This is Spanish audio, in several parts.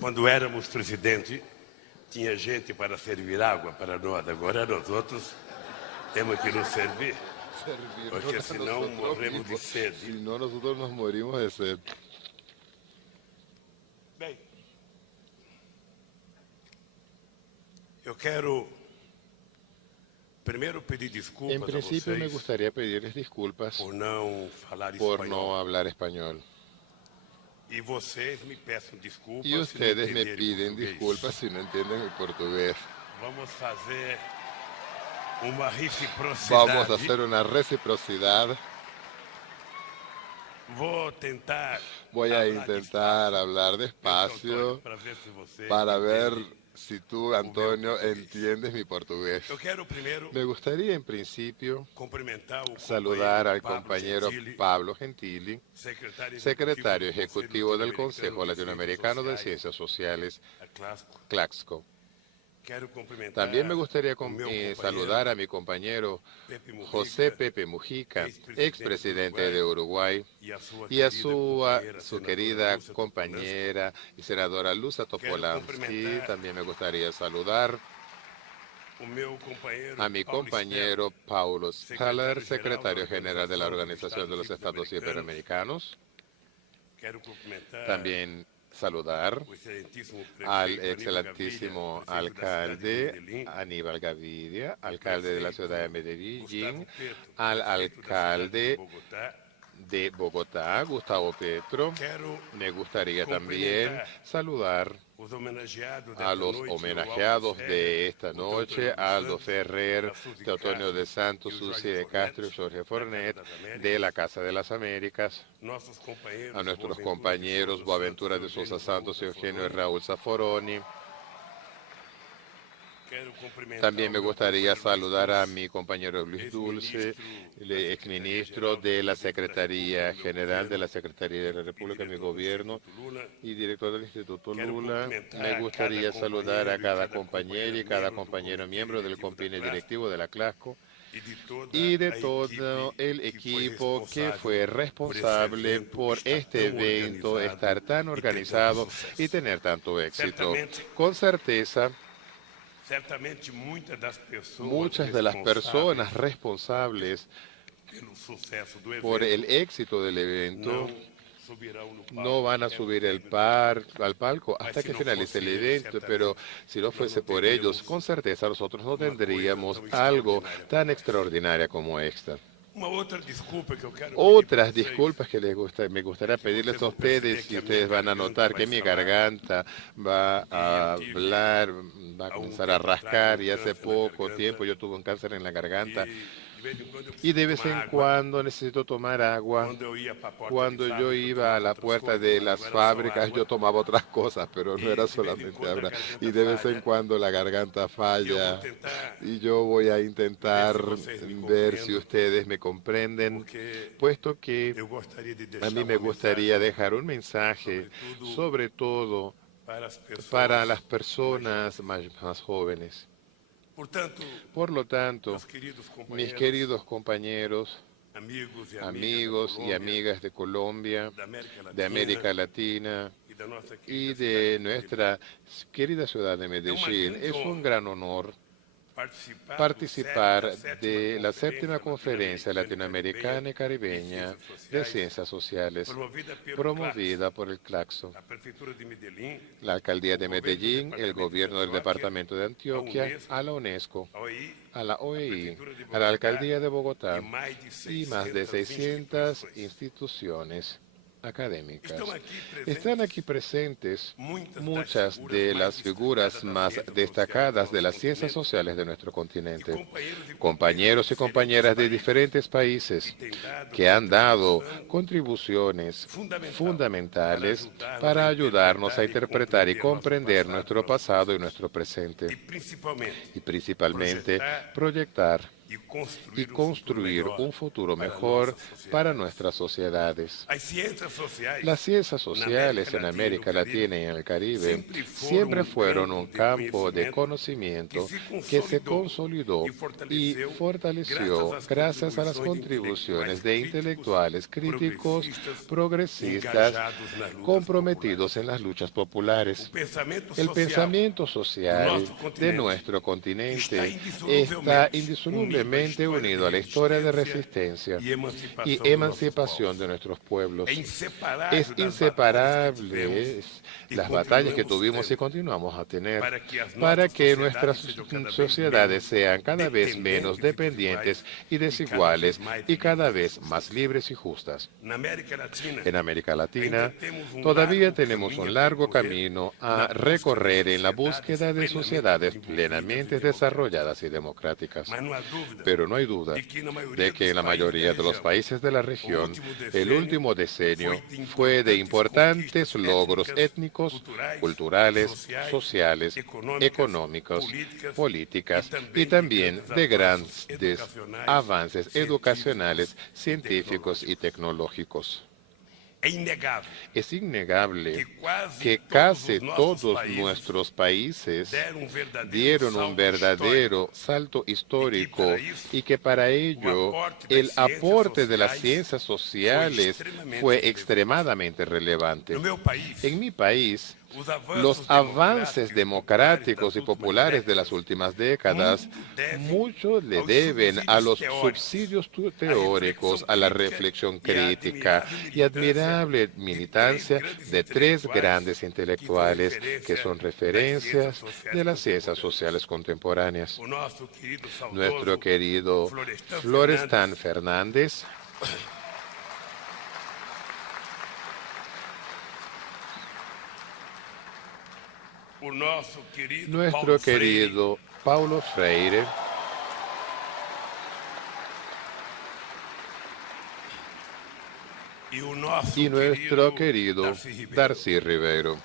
Quando éramos presidente, tinha gente para servir água para nós. Agora nós outros temos que nos servir, porque senão morremos de sede. Si no, nosotros nos morimos de sed. Bem, eu quero primeiro pedir En desculpas a principio me vocês gustaría pedirles disculpas por não falar por espanhol. no hablar español. E vocês me peçam desculpas Y se não ustedes me entenderem piden português. disculpas si no entienden el portugués. Vamos fazer uma Vamos a reciprocidade. hacer una reciprocidad. Vou tentar Voy a hablar intentar despacio. hablar Antônio, despacio para ver se você para ver entende. si tú, Antonio, portugués. entiendes mi portugués. Eu quero primeiro Me gustaría en principio cumprimentar o saludar al Pablo compañero Gentili, Pablo Gentili, secretario ejecutivo del Consejo Latinoamericano de Ciencias Sociales, CLACSCO. Quero cumprimentar También me gustaría o meu companheiro saludar a mi compañero Pepe Mujica, José Pepe Mujica, expresidente de Uruguay, y a su querida compañera y senadora Luza Topolansky. También me gustaría saludar o meu companheiro a mi Paulo compañero Paulo Steller, Secretario secretario general de la General Organización de los Estados Iberoamericanos. Quero cumprimentar También saludar o excelentíssimo prefeito al Aníbal excelentísimo Gaviria, prefeito da cidade de alcalde Medellín, Aníbal Gaviria, alcalde de la ciudad de Medellín, Gustavo Petro, al prefeito da cidade alcalde de Bogotá. de Bogotá, Gustavo Petro. Quero Me gustaría también saludar os homenageados a los homenajeados de esta noche, Aldo Ferrer, Teotonio de Santos, Susi de Castro y Jorge Fornet, de la Casa de las Américas, nossos companheiros, a nuestros compañeros Boaventura de Sousa Santos, Eugenio y Raúl Zafforoni. Quero cumprimentar También me o meu gustaría companheiro saludar a Luiz mi compañero Luis Dulce, ex-ministro el exministro de la Secretaría General de la Secretaría de la República, mi gobierno, Lula. y director del Instituto Quero Lula. cumprimentar Me a gustaría cada saludar a compañero y cada cada compañero y compañera cada miembro do compañero comité miembro del directivo comité da CLASCO directivo de la CLASCO y y de todo el equipo que fue responsable por este evento, estar tan organizado y tener tanto éxito. Con certeza, certamente muchas de las personas responsables pelo sucesso do por evento el éxito del evento subirão no palco no van a até o subir término al palco hasta que finalice el evento, pero si no fuese por ellos, con certeza nosotros no tendríamos algo tan extraordinario como esta. Uma outra desculpa que eu quero Otras pedir pra vocês, disculpas que me gustaría pedirles a ustedes, y ustedes van a notar que mi garganta va a hablar, va a comenzar a rascar, y hace poco tiempo yo tuve un cáncer en la garganta, e de vez em y de vez en quando eu preciso tomar água. cuando necesito tomar agua. Quando eu ia pra porta Cuando de yo fábrica, eu iba tomava a la outras puerta coisas, de não las era só fábricas, água. yo tomaba otras cosas, pero no Y era de vez en solamente cuando agua. la garganta Y de vez en falla. cuando la garganta falla. tentar Y yo voy a intentar ver si ustedes me ver si comprenden, ustedes me comprenden, porque puesto que eu gostaria de a deixar mí me uma gustaría mensagem dejar un mensaje, sobretudo sobre todo para as pessoas. para las personas más jóvenes. Portanto, Por lo tanto, meus queridos mis companheiros, queridos compañeros, amigos e amigos y Colômbia, amigas de Colombia, da de América Latina e da nossa y querida de cidade nuestra querida ciudad de Medellín. Es un gran honor participar de la séptima conferencia latinoamericana y caribeña de ciencias sociales, promovida por el CLACSO, a Prefeitura de Medellín, la Alcaldía de Medellín, el gobierno del departamento de Antioquia, a la UNESCO, a OEI, a la OEI, a la Alcaldía de Bogotá e y más de 600 instituciones académicas. Estão Están aquí aqui presentes presentes muitas de las figuras más destacadas de las ciencias sociales de nuestro continente, compañeros y compañeras de diferentes países que han dado contribuciones fundamentales para ayudarnos a interpretar y comprender nuestro pasado y nuestro presente, e principalmente y principalmente proyectar y construir un futuro mejor para nuestras sociedades. Las ciencias sociales en América Latina y en el Caribe siempre fueron un campo de conocimiento que se consolidó y fortaleció gracias a las contribuciones de intelectuales críticos, progresistas, comprometidos en las luchas populares. El pensamiento social de nuestro continente está indisolublemente unido a la historia de resistencia y emancipación de nuestros pueblos. Es inseparable las batallas que tuvimos y continuamos a tener para que nuestras sociedades sean cada vez menos dependientes y desiguales y cada vez más libres y justas. En América Latina todavía tenemos un largo camino a recorrer en la búsqueda de sociedades plenamente desarrolladas y democráticas. Pero no hay duda de que en la mayoría de los países de la región, el último decenio fue de importantes logros étnicos, culturales, sociales, económicos, políticas y también de grandes avances educacionales, científicos y tecnológicos. Es innegable que casi todos nuestros países dieron un verdadero salto histórico y que para ello el aporte de las ciencias sociales fue extremadamente relevante. En mi país, los avances democráticos y populares de las últimas décadas mucho le deben a los subsidios teóricos, a la reflexión crítica y admirable militancia de tres grandes intelectuales que son referencias de las ciencias sociales contemporáneas. Nuestro querido Florestan Fernández, nuestro querido Paulo Freire y nuestro querido Darcy Ribeiro.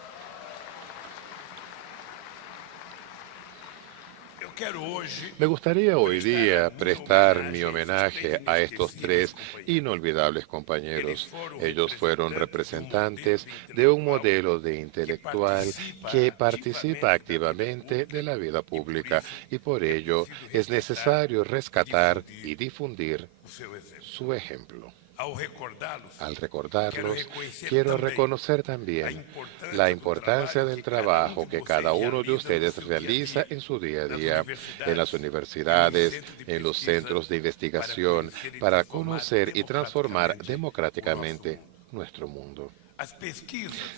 Me gustaría hoy día prestar mi homenaje a estos tres inolvidables compañeros. Ellos fueron representantes de un modelo de intelectual que participa activamente de la vida pública y por ello es necesario rescatar y difundir su ejemplo. Al recordarlos, quiero reconocer también la importancia del trabajo que cada uno de ustedes realiza en su día a día, en las universidades, en los centros de investigación, para conocer y transformar democráticamente nuestro mundo.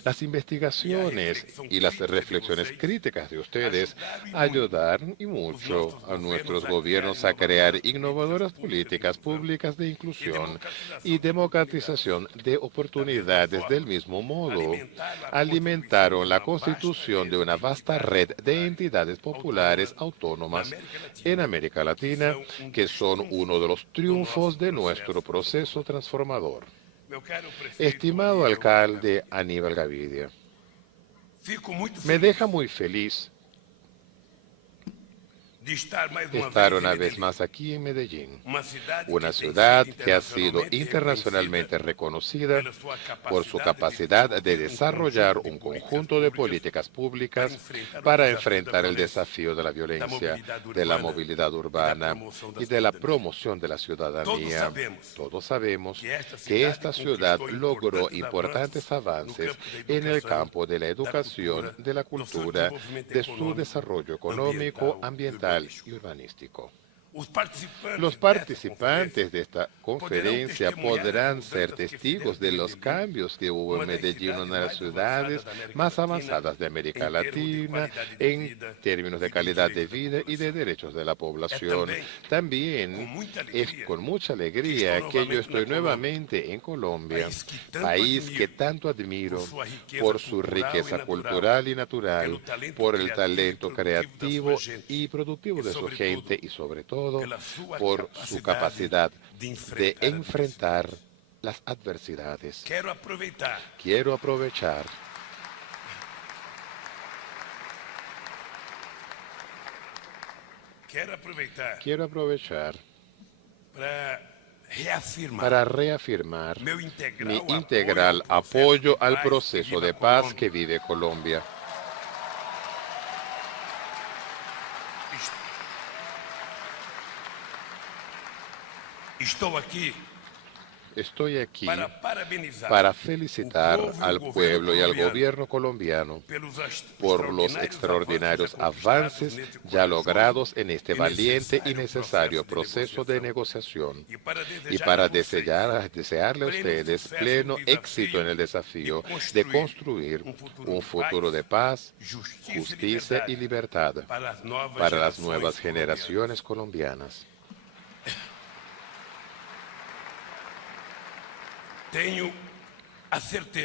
Las investigaciones y las reflexiones críticas de ustedes ayudaron y mucho a nuestros gobiernos a crear innovadoras políticas públicas de inclusión y democratización de oportunidades. Del mismo modo, alimentaron la constitución de una vasta red de entidades populares autónomas en América Latina que son uno de los triunfos de nuestro proceso transformador. Estimado alcalde Aníbal Gavidia, me deja muy feliz estar una vez más aquí en Medellín, una ciudad que ha sido internacionalmente reconocida por su capacidad de desarrollar un conjunto de políticas públicas para enfrentar el desafío de la violencia, de la movilidad urbana y de la promoción de la ciudadanía. Todos sabemos que esta ciudad logró importantes avances en el campo de la educación, de la cultura, de su desarrollo económico, ambiental y urbanístico. Los participantes de esta conferencia podrán ser testigos de los cambios que hubo en Medellín, una de las ciudades más avanzadas de América Latina en términos de calidad de vida y de derechos de la población. También es con mucha alegría que yo estoy nuevamente en Colombia, país que tanto admiro por su riqueza cultural y natural, por el talento creativo y productivo de su gente y sobre todo por su capacidad de enfrentar las adversidades. Quiero aprovechar para reafirmar mi integral apoyo al proceso de paz que vive Colombia. Estoy aquí para felicitar al pueblo y al gobierno colombiano por los extraordinarios avances ya logrados en este valiente y necesario proceso de negociación y para desearle a ustedes pleno éxito en el desafío de construir un futuro de paz, justicia y libertad para las nuevas generaciones colombianas.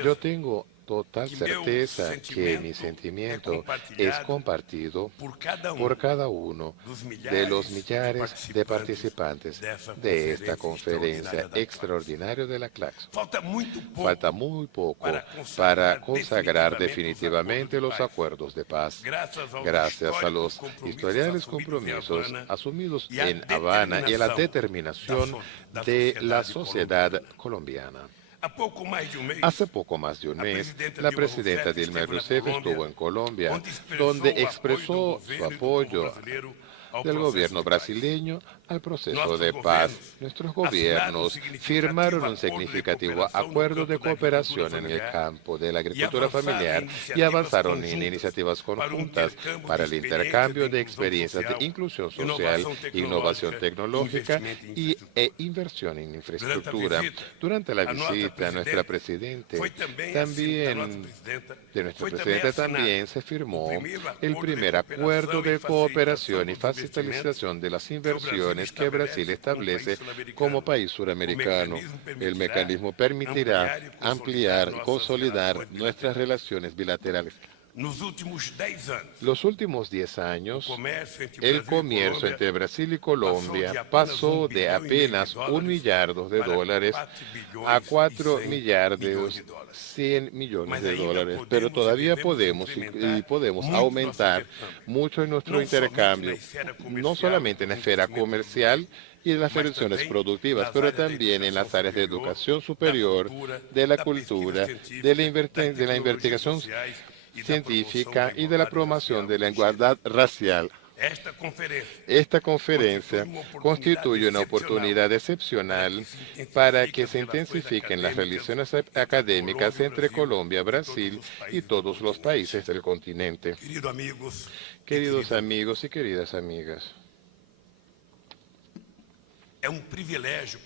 Yo tengo total certeza que mi sentimiento es compartido por cada uno de los millares de participantes de esta conferencia extraordinaria de la Claxo. Falta muy poco para consagrar definitivamente los acuerdos de paz, gracias a los historiales compromisos asumidos en Habana y a la determinación de la sociedad colombiana. Hace poco más de un mes, la presidenta Dilma Rousseff estuvo en Colombia, donde expresó su apoyo del gobierno brasileño al proceso de paz. Nuestros gobiernos firmaron un significativo acuerdo de cooperación en el campo de la agricultura familiar y avanzaron en iniciativas conjuntas para el intercambio de experiencias de inclusión social, innovación tecnológica e inversión en infraestructura. Durante la visita, nuestra presidenta también se firmó el primer acuerdo de cooperación y facilitación de las inversiones que Brasil establece como país suramericano. El mecanismo permitirá ampliar y consolidar nuestras relaciones bilaterales. Los últimos 10 años, el comercio entre Brasil y Colombia pasó de apenas $1 millardo a 4 millardos 100 millones de dólares, pero todavía podemos aumentar mucho en nuestro intercambio, no solamente en la esfera comercial y en las relaciones productivas, pero también en las áreas de educación superior, de la cultura, de la investigación científica y de la promoción de la igualdad racial. Esta conferencia constituye una oportunidad excepcional para que se intensifiquen las relaciones académicas entre Colombia, Brasil y todos los países del continente. Queridos amigos y queridas amigas,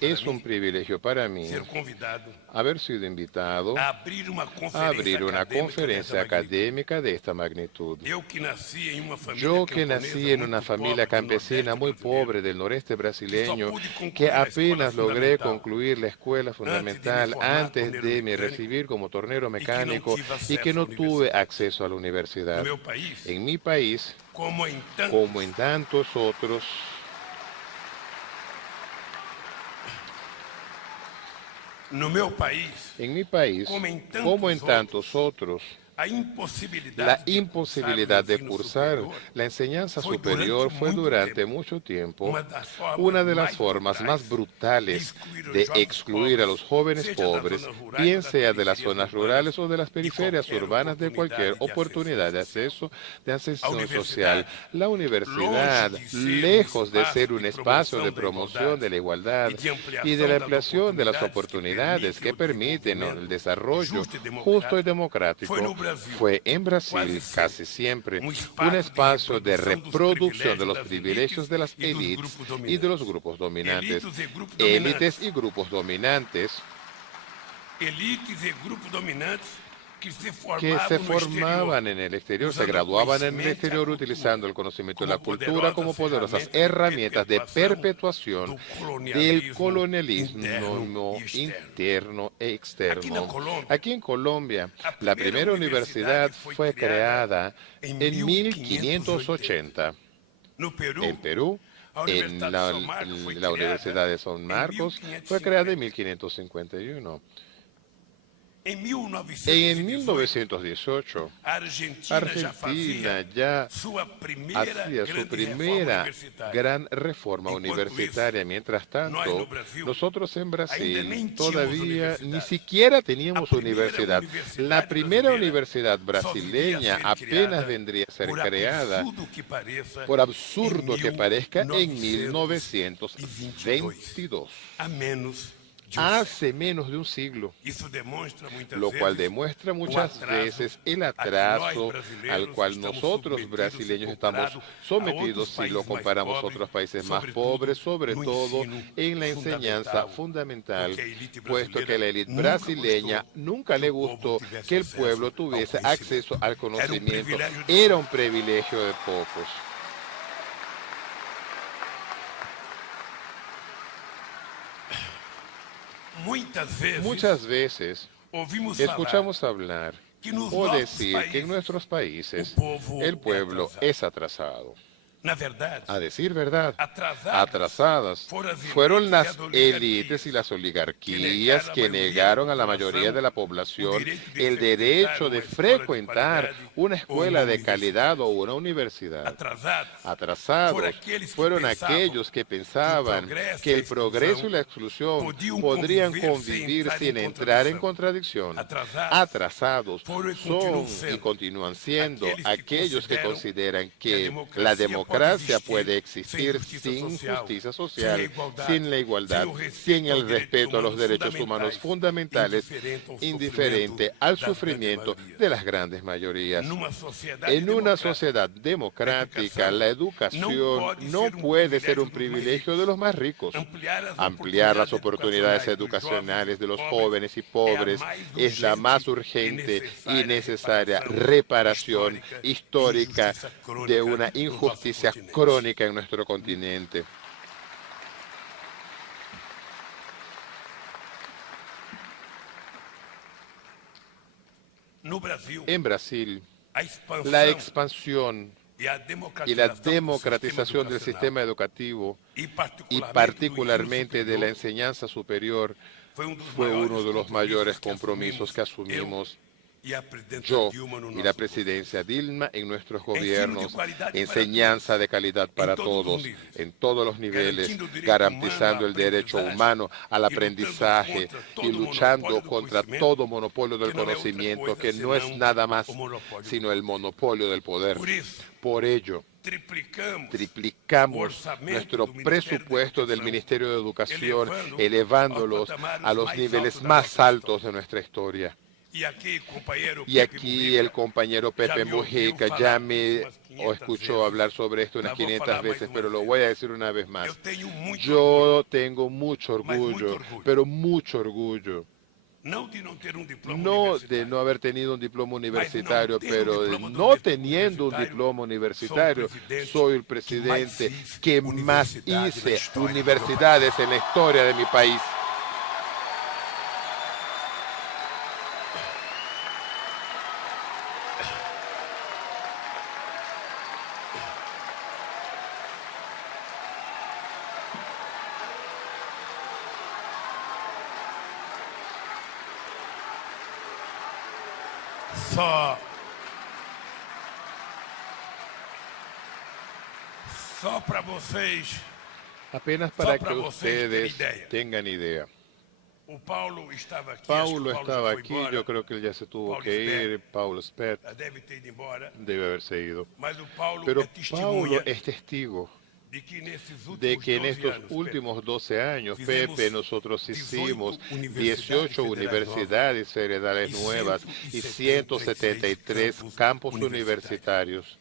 es un privilegio para mí haber sido invitado a abrir una conferencia académica de esta magnitud. Yo que nací en una familia campesina muy pobre del noreste brasileño, que apenas logré concluir la escuela fundamental antes de me recibir como tornero mecánico y que no tuve acceso a la universidad. En mi país, como en tantos otros, en mi país, como en tantos otros, la imposibilidad de cursar la enseñanza superior fue durante mucho tiempo una de las formas más brutales de excluir a los jóvenes pobres, bien sea de las zonas rurales o de las periferias urbanas, de cualquier oportunidad de acceso de ascensión social. La universidad, lejos de ser un espacio de promoción de la igualdad y de la ampliación de las oportunidades que permiten el desarrollo justo y democrático, fue en Brasil casi siempre un espacio de reproducción de los privilegios de las élites y de los grupos dominantes. Élites y grupos dominantes que se formaban en el exterior, se graduaban en el exterior utilizando el conocimiento y la cultura como poderosas herramientas de perpetuación del colonialismo interno e externo. Aquí en Colombia, la primera universidad fue creada en 1580. En Perú, la Universidad de San Marcos fue creada en 1551. En En 1918, Argentina ya hacía su primera gran reforma universitaria. Mientras tanto, nosotros en Brasil todavía ni siquiera teníamos universidad. La primera universidad brasileña apenas vendría a ser creada, por absurdo que parezca, en 1922. Hace menos de un siglo, lo cual demuestra muchas veces el atraso al cual nosotros brasileños estamos sometidos si lo comparamos a otros países más pobres, sobre todo en la enseñanza fundamental, puesto que la élite brasileña nunca le gustó que el pueblo tuviese acceso al conocimiento. Era un privilegio de pocos. Muchas veces escuchamos hablar o decir que en nuestros países el pueblo es atrasado. A decir verdad, atrasadas fueron las élites y las oligarquías que negaron a la mayoría de la población el derecho de frecuentar una escuela de calidad o una universidad. Atrasados fueron aquellos que pensaban que el progreso y la exclusión podrían convivir sin entrar en contradicción. Atrasados son y continúan siendo aquellos que consideran que la democracia puede existir sin justicia social, sin la igualdad, sin el respeto a los derechos humanos fundamentales, indiferente al sufrimiento de las grandes mayorías. En una sociedad democrática, la educación no puede ser un privilegio de los más ricos. Ampliar las oportunidades educacionales de los jóvenes y pobres es la más urgente y necesaria reparación histórica de una injusticia crónica en nuestro continente. En Brasil, la expansión y la democratización del sistema educativo y particularmente de la enseñanza superior fue uno de los mayores compromisos que asumimos yo y la presidencia Dilma en nuestros gobiernos. Enseñanza de calidad para todos, en todos los niveles, garantizando el derecho humano al aprendizaje y luchando contra todo monopolio del conocimiento, que no es nada más sino el monopolio del poder. Por ello, triplicamos nuestro presupuesto del Ministerio de Educación, elevándolos a los niveles más altos de nuestra historia. Y aquí el compañero Pepe Mujica ya me escuchó hablar sobre esto unas 500 veces, pero lo voy a decir una vez más. Yo tengo mucho orgullo, pero mucho orgullo. No de no haber tenido un diploma universitario, pero de no teniendo un diploma universitario, soy el presidente que más hice universidades en la historia de mi país. Só para vocês. Apenas para que ustedes tengan idea. Paulo estaba aquí, yo creo que él ya se tuvo que ir, Paulo Spett debe haberse ido. Pero Paulo es testigo de que en estos últimos 12 años, Pepe, nosotros hicimos 18 universidades federales nuevas y 173 campus universitarios.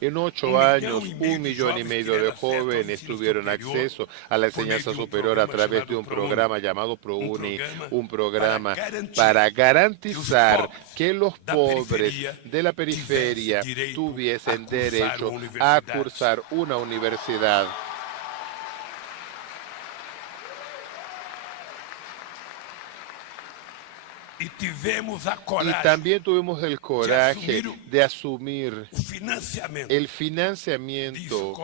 En 8 años, 1,5 millones de jóvenes tuvieron acceso a la enseñanza superior a través de un programa llamado ProUni, un programa para garantizar que los pobres de la periferia tuviesen derecho a cursar una universidad. E tivemos a Y coragem también tuvimos el coraje de asumir o financiamento el financiamiento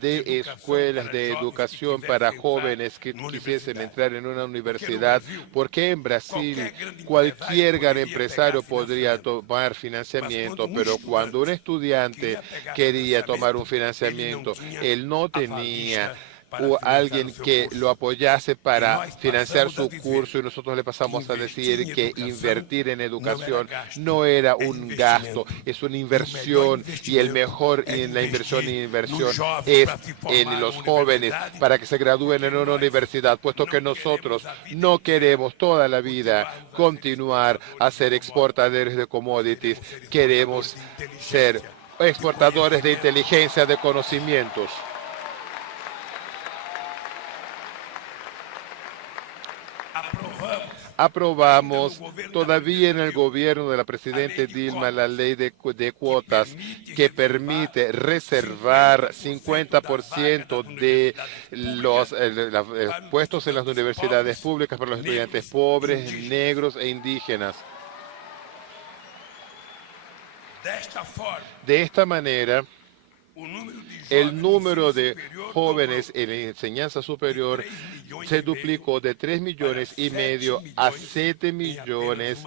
de de escuelas de educación para jóvenes que quisiesen entrar en una universidad, porque en Brasil cualquier gran empresario podría tomar financiamiento, pero cuando un estudiante quería tomar un financiamiento, él no tenía o alguien que lo apoyase para financiar su curso, y nosotros le pasamos a decir que invertir en educación no era un gasto, es una inversión, y el mejor en la inversión es en los jóvenes para que se gradúen en una universidad, puesto que nosotros no queremos toda la vida continuar a ser exportadores de commodities, queremos ser exportadores de inteligencia, de conocimientos. Aprobamos todavía en el gobierno de la presidenta Dilma la ley de cuotas que permite reservar 50% de los puestos en las universidades públicas para los estudiantes pobres, negros e indígenas. De esta manera, el número de jóvenes en la enseñanza superior se duplicó de 3,5 millones a 7 millones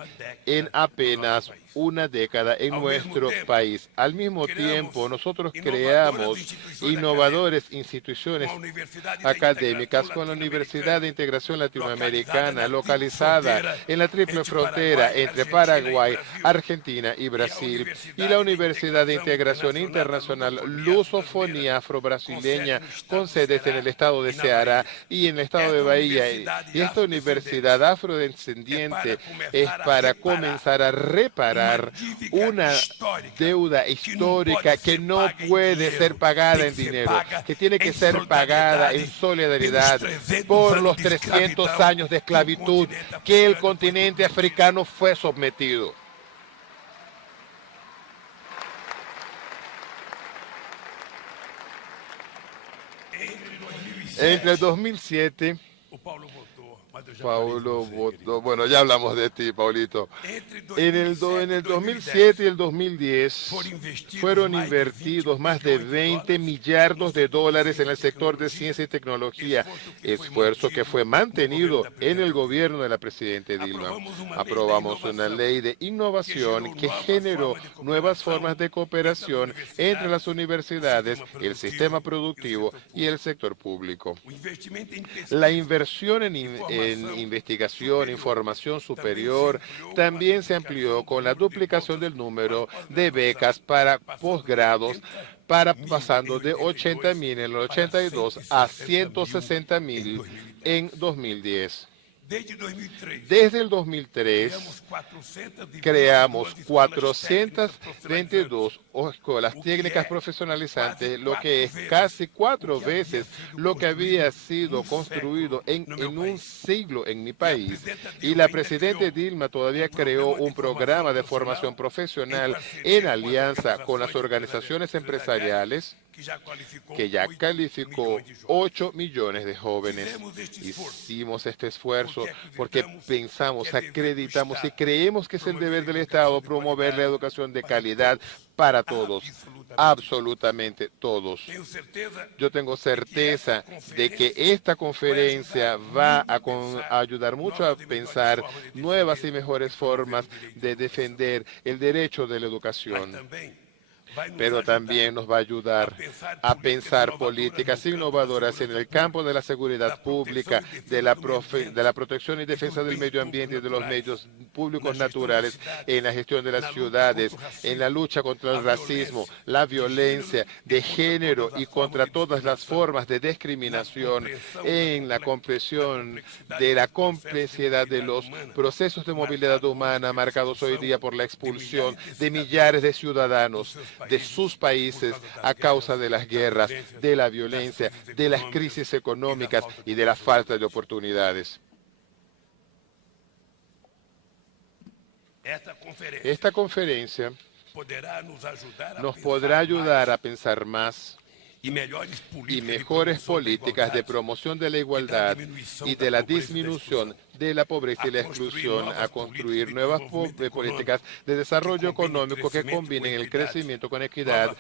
en apenas una década en nuestro país. Al mismo tiempo, nosotros creamos innovadoras instituciones académicas con la Universidad de Integración Latinoamericana, localizada en la triple frontera entre Paraguay, Argentina y Brasil, y la Universidad de Integración Internacional Lusofonía Afro-Brasileña, con sedes en el estado de Ceará y en el estado de Bahía. Y esta universidad afrodescendiente es para comenzar a reparar una deuda histórica que no puede ser pagada en dinero, que tiene que ser pagada en solidaridad por los 300 años de esclavitud que el continente africano fue sometido. Entre el 2007, Paulo votó, bueno, ya hablamos de ti, Paulito. En el 2007 y el 2010 fueron invertidos más de 20 millardos de dólares en el sector de ciencia y tecnología, esfuerzo que fue mantenido en el gobierno de la presidenta Dilma. Aprobamos una ley de innovación que generó nuevas formas de cooperación entre las universidades, el sistema productivo y el sector público. La inversión en investigación, información superior, también se amplió con la duplicación del número de becas para posgrados, pasando de 80.000 en el 82 a 160.000 en 2010. Desde el 2003 creamos 422 escuelas técnicas profesionalizantes, lo que es casi 4 veces lo que había sido construido en un siglo en mi país. Y la presidenta Dilma todavía creó un programa de formación profesional en alianza con las organizaciones empresariales que ya calificó 8 millones de jóvenes. Hicimos este esfuerzo porque pensamos, acreditamos y creemos que es el deber del Estado promover la educación de calidad para todos, absolutamente todos. Yo tengo certeza de que esta conferencia va a ayudar mucho a pensar nuevas y mejores formas de defender el derecho de la educación, pero también nos va a ayudar a pensar políticas innovadoras en el campo de la seguridad pública, de la protección y defensa del medio ambiente y de los medios públicos naturales, en la gestión de las ciudades, en la lucha contra el racismo, la violencia de género y contra todas las formas de discriminación, en la comprensión de la complejidad de los procesos de movilidad humana marcados hoy día por la expulsión de millares de ciudadanos de sus países a causa de las guerras, de la violencia, de las crisis económicas y de la falta de oportunidades. Esta conferencia nos podrá ayudar a pensar más y mejores políticas de promoción de la igualdad y de la disminución de la pobreza y la exclusión, a construir nuevas políticas de desarrollo económico que combinen el crecimiento con equidad,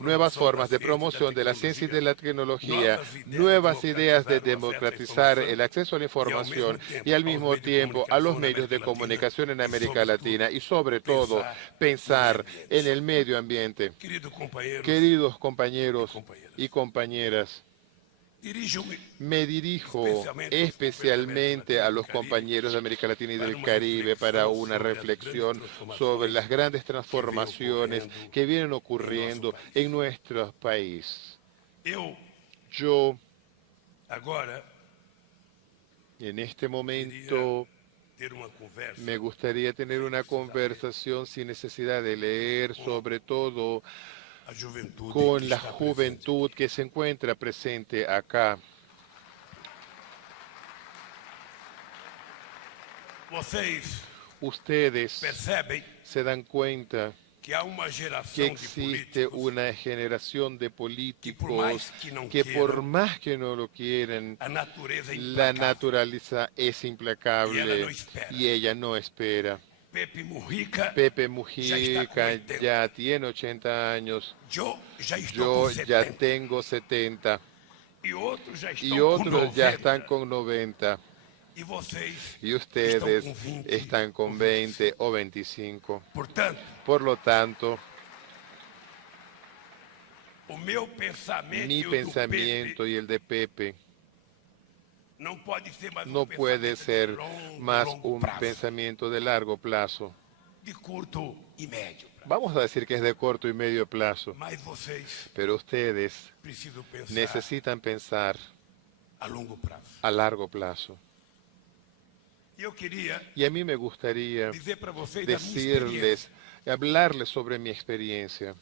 nuevas formas de promoción de la ciencia y de la tecnología, nuevas ideas de democratizar el acceso a la información y al mismo tiempo a los medios de comunicación en América Latina y sobre todo pensar en el medio ambiente. Queridos compañeros y compañeras, me dirijo especialmente a los compañeros de América Latina y del Caribe para una reflexión sobre las grandes transformaciones que vienen ocurriendo en nuestro país. Yo, en este momento, me gustaría tener una conversación sin necesidad de leer, sobre todo con la juventud que se encuentra presente acá. Ustedes se dan cuenta que existe una generación de políticos que por más que no lo quieren, la naturaleza es implacable y ella no espera. Pepe Mujica ya tiene 80 años, yo ya tengo 70 y otros ya están con 90 y ustedes están con 20 o 25. Por lo tanto, mi pensamiento y el de Pepe no puede ser más un pensamiento de largo plazo. Vamos a decir que es de corto y medio plazo. Pero ustedes necesitan pensar a largo plazo. Y a mí me gustaría decirles, hablarles sobre mi experiencia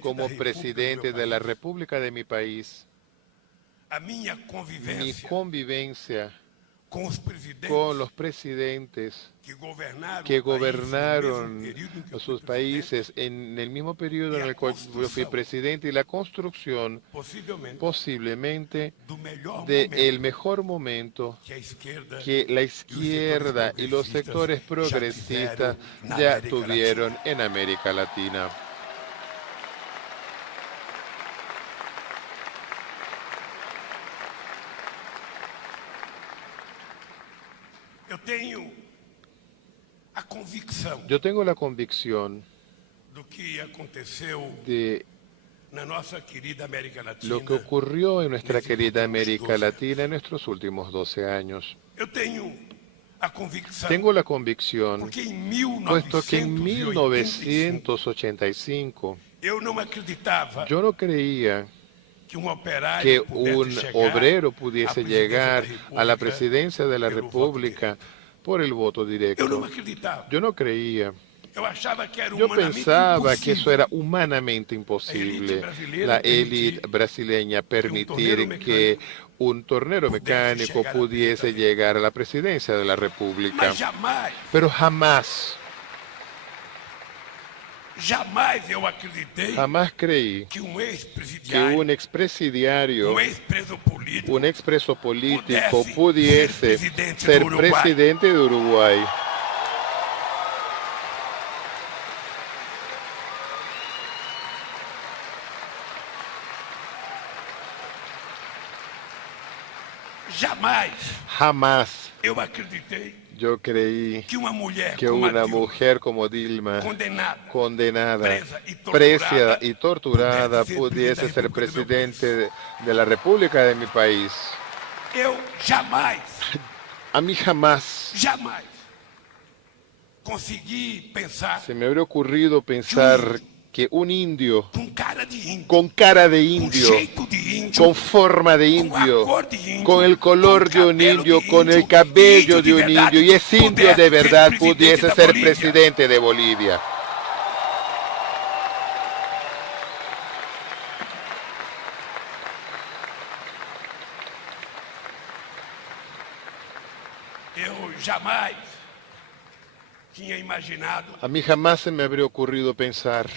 como presidente de la República de mi país. Mi convivencia con los presidentes que gobernaron sus países en el mismo periodo en el cual yo fui presidente y la construcción posiblemente del mejor momento que la izquierda y los sectores progresistas ya tuvieron en América Latina. Yo tengo la convicción de lo que ocurrió en nuestra querida América Latina en nuestros últimos 12 años. Tengo la convicción, puesto que en 1985 yo no creía que un obrero pudiese llegar a la presidencia de la República por el voto directo. Yo no creía. Yo pensaba que eso era humanamente imposible. La élite brasileña permitir que un tornero mecánico pudiese llegar a la presidencia de la República. Pero jamás creí que un expresidiario, un expreso político pudiese ser presidente de Uruguay. Jamás yo creí que una mujer como Dilma, condenada, presa y torturada, pudiese ser presidente de la República de mi país. A mí jamás se me habría ocurrido pensar que un indio con cara de indio, con forma de indio, con el color de un indio, con el cabello de un indio, y es indio de verdad, pudiese ser presidente de Bolivia. A mí jamás se me habría ocurrido pensar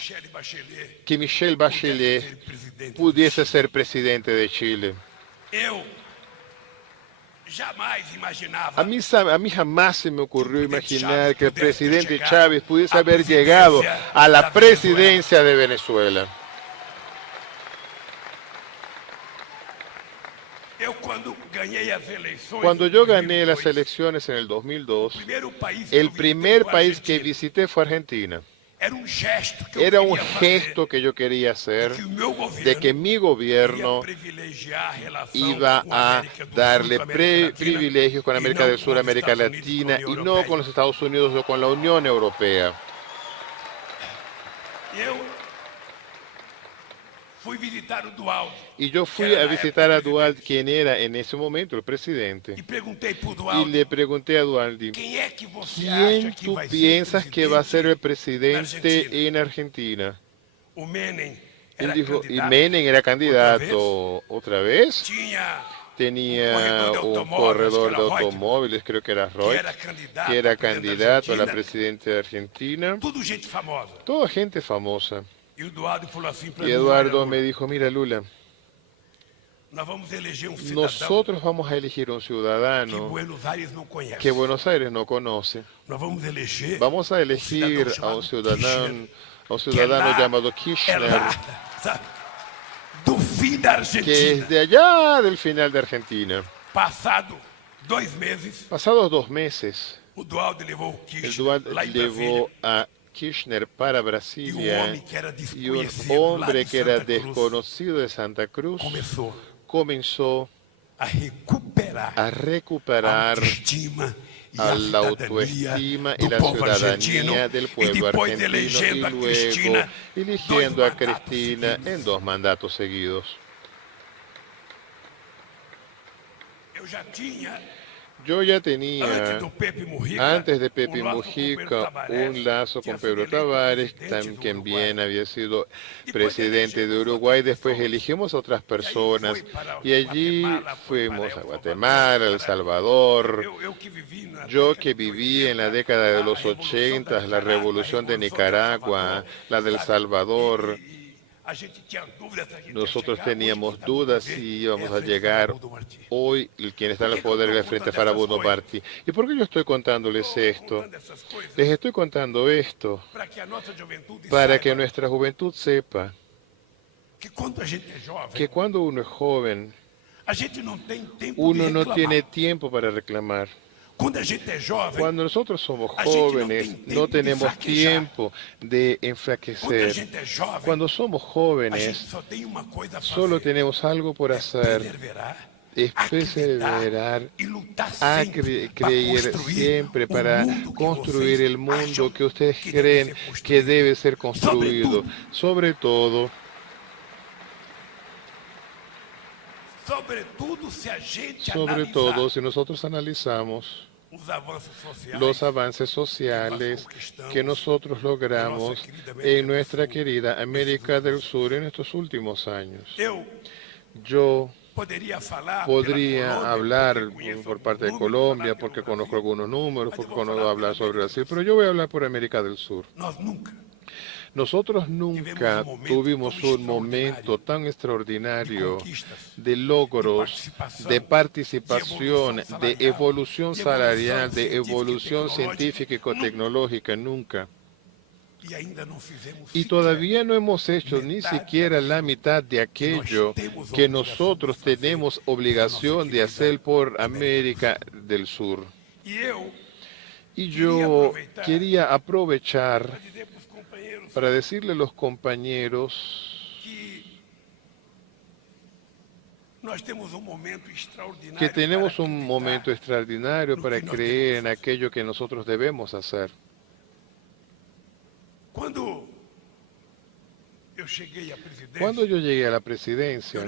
que Michelle Bachelet pudiese ser presidente de Chile. A mí jamás se me ocurrió imaginar que el presidente Chávez pudiese haber llegado a la presidencia de Venezuela. Cuando yo gané las elecciones en el 2002, el primer país que visité fue Argentina. Era un gesto que yo quería hacer de que mi gobierno iba a darle privilegios con América del Sur, América Latina y no con los Estados Unidos o con la Unión Europea. Y yo fui a visitar a Dualde, quien era en ese momento el presidente, y le pregunté a Dualde, ¿quién tú piensas que va a ser el presidente en Argentina? Él dijo, y Menem era candidato otra vez. Tenía un corredor de automóviles, creo que era Roy, que era candidato a la presidencia de Argentina. Toda gente famosa. Y Eduardo me dijo, mira Lula, nosotros vamos a elegir un ciudadano que Buenos Aires no conoce. Vamos a elegir a un ciudadano llamado Kirchner, que es de allá del final de Argentina. Pasados 2 meses, el Dualde llevó a Kirchner para Brasilia y un hombre que era desconocido de Santa Cruz comenzó a recuperar la autoestima y la ciudadanía del pueblo argentino y luego eligiendo a Cristina en 2 mandatos seguidos. Yo ya tenía, antes de Pepe Mujica, un lazo con Pedro Tavares, quien bien había sido presidente de Uruguay. Después elegimos a otras personas y allí fuimos a Guatemala, El Salvador. Yo que viví en la década de los 80, la revolución de Nicaragua, la de El Salvador, nosotros teníamos dudas si íbamos a llegar hoy, quien está en el poder del Frente Farabundo Martí. ¿Y por qué yo estoy contándoles esto? Les estoy contando esto para que nuestra juventud sepa que cuando uno es joven, uno no tiene tiempo para reclamar. Cuando nosotros somos jóvenes, no tenemos tiempo de enflaquecer. Cuando somos jóvenes, solo tenemos algo por hacer, es perseverar, a creer siempre para construir el mundo que ustedes creen que debe ser construido. Sobre todo, si nosotros analizamos los avances sociales que nosotros logramos en nuestra querida América del Sur en estos últimos años. Yo podría hablar por parte de Colombia porque conozco algunos números, porque conozco hablar sobre Brasil, pero yo voy a hablar por América del Sur. Nosotros nunca tuvimos un momento tan extraordinario de logros, de participación, de evolución salarial, de evolución científico-tecnológica, nunca. Y todavía no hemos hecho ni siquiera la mitad de aquello que nosotros tenemos obligación de hacer por América del Sur. Y yo quería aprovechar para decirle a los compañeros que tenemos un momento extraordinario para creer en aquello que nosotros debemos hacer. Cuando yo llegué a la presidencia,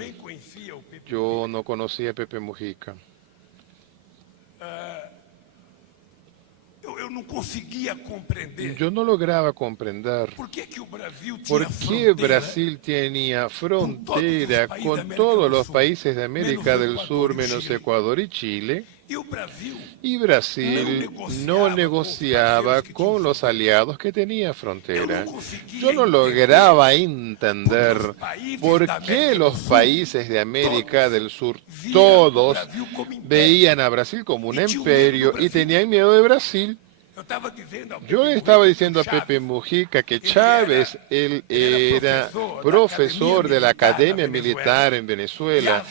yo no conocía a Pepe Mujica. Yo no lograba comprender por qué Brasil tenía frontera con todos los países de América del Sur, menos Ecuador y Chile, Y Brasil no negociaba con los aliados que tenía frontera. Yo no lograba entender por qué los países de América del Sur, todos, veían a Brasil como un imperio y tenían miedo de Brasil. Yo le estaba diciendo a Pepe Mujica que Chávez, él era profesor de la Academia Militar en Venezuela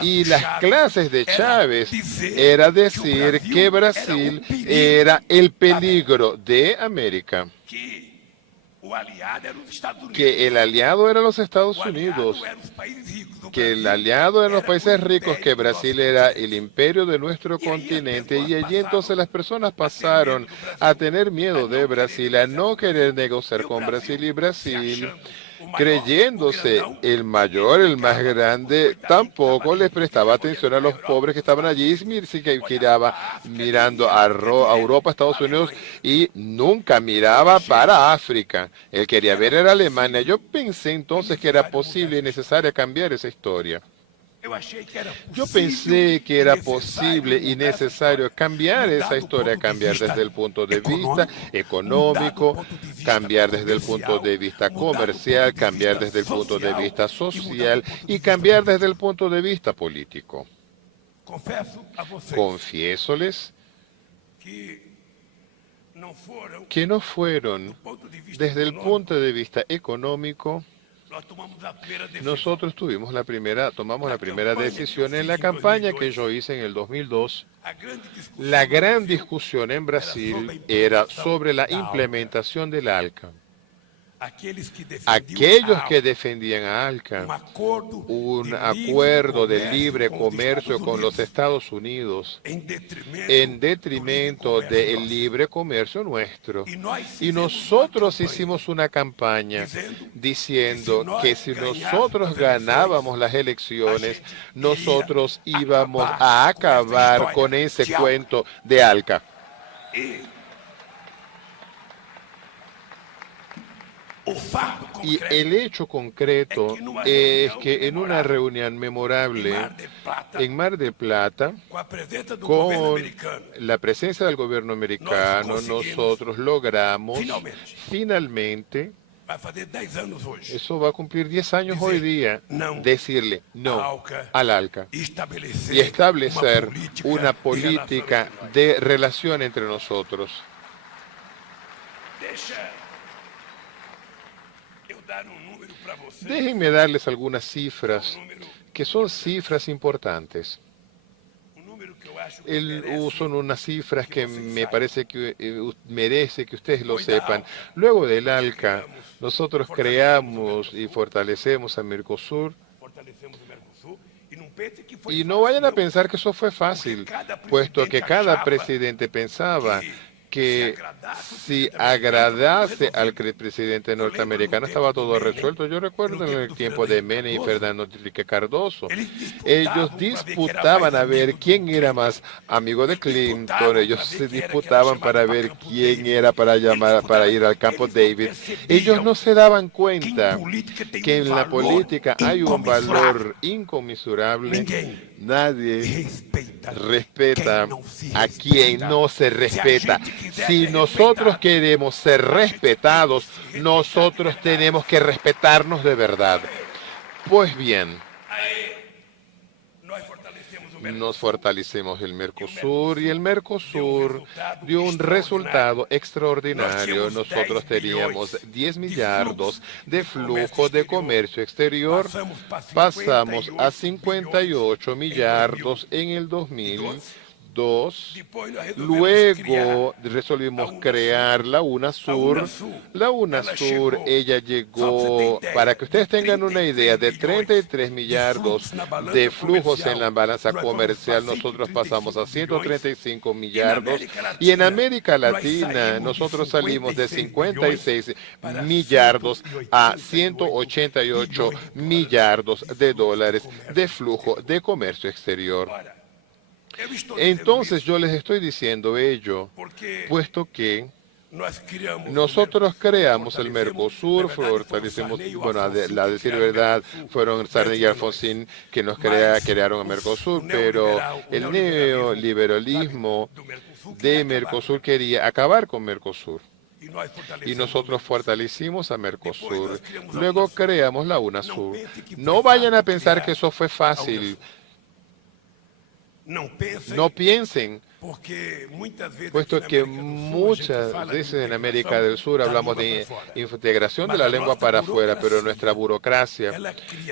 y las clases de Chávez era decir que Brasil era el peligro de América, que el aliado eran los Estados Unidos, que el aliado eran los países ricos, que Brasil era el imperio de nuestro continente, y allí entonces las personas pasaron a tener miedo de Brasil, a no querer negociar con Brasil, y Brasil, creyéndose el mayor, el más grande, tampoco les prestaba atención a los pobres que estaban allí, sí que giraba mirando a Europa, a Estados Unidos, y nunca miraba para África. Él quería ver a Alemania. Yo pensé entonces que era posible y necesario cambiar esa historia. Yo pensé que era posible y necesario cambiar esa historia, cambiar desde el punto de vista económico, cambiar desde el punto de vista comercial, cambiar desde el punto de vista social y cambiar desde el punto de vista político. Confiésoles que no fueron desde el punto de vista económico. Nosotros tomamos la primera decisión en la campaña que yo hice en el 2002. La gran discusión en Brasil era sobre la implementación del ALCA. Aquellos que defendían a ALCA, un acuerdo de libre comercio con los Estados Unidos, en detrimento del libre comercio nuestro. Y nosotros hicimos una campaña diciendo que si nosotros ganábamos las elecciones, nosotros íbamos a acabar con ese cuento de ALCA. Y el hecho concreto es que en una reunión memorable en Mar del Plata, con la presencia del gobierno americano, nosotros logramos finalmente, eso va a cumplir 10 años hoy día, decirle no al ALCA y establecer una política de relación entre nosotros. Déjenme darles algunas cifras, que son cifras importantes. Son unas cifras que me parece que merece que ustedes lo sepan. Luego del ALCA, nosotros creamos y fortalecemos a Mercosur. Y no vayan a pensar que eso fue fácil, puesto que cada presidente pensaba que si agradase al presidente norteamericano estaba todo resuelto. Yo recuerdo en el tiempo de Menem y Fernando Enrique Cardoso, ellos disputaban a ver quién era más amigo de Clinton, ellos se disputaban para ver quién era para ir al campo David. Ellos no se daban cuenta que en la política hay un valor inconmensurable. Nadie respeta a quien no se respeta. Si nosotros queremos ser respetados, nosotros tenemos que respetarnos de verdad. Pues bien, nos fortalecemos el Mercosur y el Mercosur dio un resultado extraordinario. Nosotros teníamos 10 millardos de flujo de comercio exterior, pasamos a 58 millardos en el 2002. Luego resolvimos crear la UNASUR. La UNASUR, ella llegó, para que ustedes tengan una idea, de 33 millardos de flujos en la balanza comercial, nosotros pasamos a 135 millardos. Y en América Latina, nosotros salimos de 56 millardos a 188 millardos de dólares de flujo de comercio exterior. Entonces yo les estoy diciendo ello, puesto que Nosotros creamos el Mercosur, fortalecemos, bueno, la decir verdad, fueron Sarney y Alfonsín que nos crearon el Mercosur, pero el neoliberalismo de Mercosur quería acabar con Mercosur. Y nosotros fortalecimos a Mercosur. Luego creamos la UNASUR. No vayan a pensar que eso fue fácil. No piensen, puesto que muchas veces en América del Sur hablamos de integración de la lengua para afuera, pero nuestra burocracia,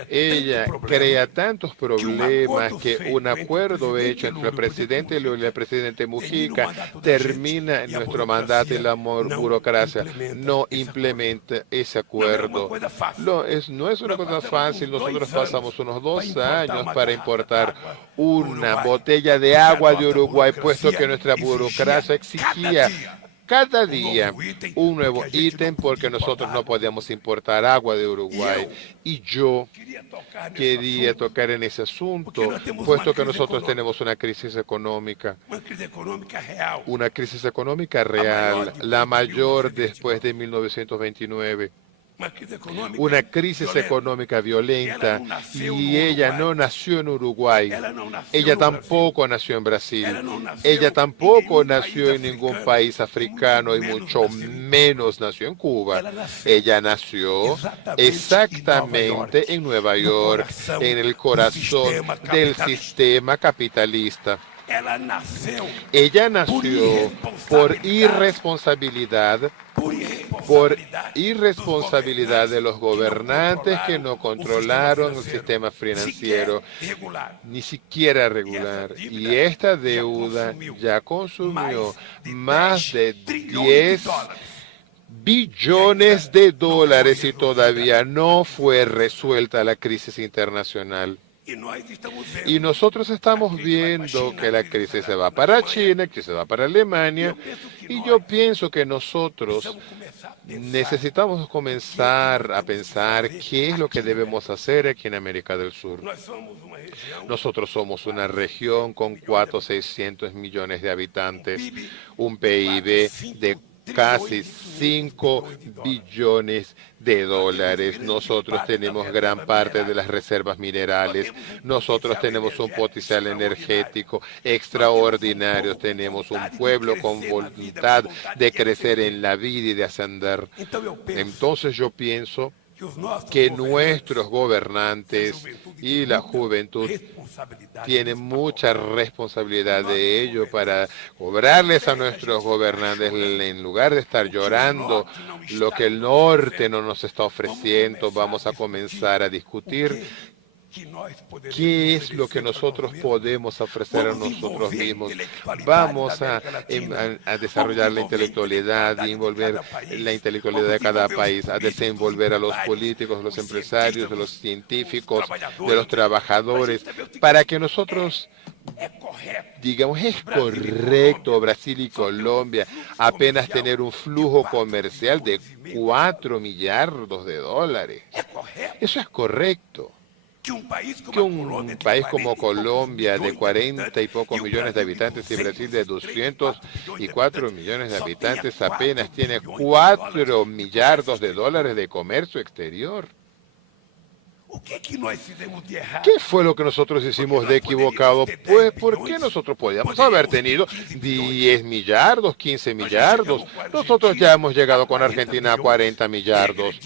ella crea tantos problemas que un acuerdo hecho entre el presidente Lula y el presidente Mujica termina en nuestro mandato y la burocracia no implementa ese acuerdo. No es una cosa fácil. Nosotros pasamos unos 2 años para importar una botella de agua de Uruguay, puesto que nuestra burocracia exigía cada día un nuevo ítem porque nosotros no podíamos importar agua de Uruguay. Y yo quería tocar en ese asunto, puesto que nosotros tenemos una crisis económica real, la mayor después de 1929. Una crisis económica violenta, y ella no nació en Uruguay, ella tampoco nació en Brasil, ella tampoco nació en ningún país africano y mucho menos nació en Cuba. Ella nació exactamente en Nueva York, en el corazón del sistema capitalista. Ella nació por irresponsabilidad de los gobernantes que no controlaron el sistema financiero, ni siquiera regular. Y esta deuda ya consumió más de 10 billones de dólares y todavía no fue resuelta la crisis internacional. Y nosotros estamos viendo que la crisis se va para China, que se va para Alemania, y yo pienso que nosotros necesitamos comenzar a pensar qué es lo que debemos hacer aquí en América del Sur. Nosotros somos una región con 400-600 millones de habitantes, un PIB de casi 5 billones de dólares. Nosotros tenemos gran parte de las reservas minerales. Nosotros tenemos un potencial energético extraordinario. Tenemos un pueblo con voluntad de crecer en la vida y de ascender. Entonces yo pienso que nuestros gobernantes y la juventud tienen mucha responsabilidad de ello para cobrarles a nuestros gobernantes en lugar de estar llorando lo que el norte no nos está ofreciendo. Vamos a comenzar a discutir ¿qué es lo que nosotros podemos ofrecer a nosotros mismos? Vamos a desarrollar la intelectualidad y envolver la intelectualidad de cada país, a desenvolver a los políticos, a los empresarios, a los científicos, de los trabajadores, para que nosotros digamos, es correcto Brasil y Colombia apenas tener un flujo comercial de 4 millardos de dólares. Eso es correcto. Que un país como Colombia de 40 y pocos millones de habitantes y Brasil de 204 millones de habitantes apenas tiene 4 millardos de dólares de comercio exterior. ¿Qué fue lo que nosotros hicimos de equivocado? Pues, ¿por qué nosotros podíamos haber tenido 10 millardos, 15 millardos? Nosotros ya hemos llegado con Argentina a 40 millardos.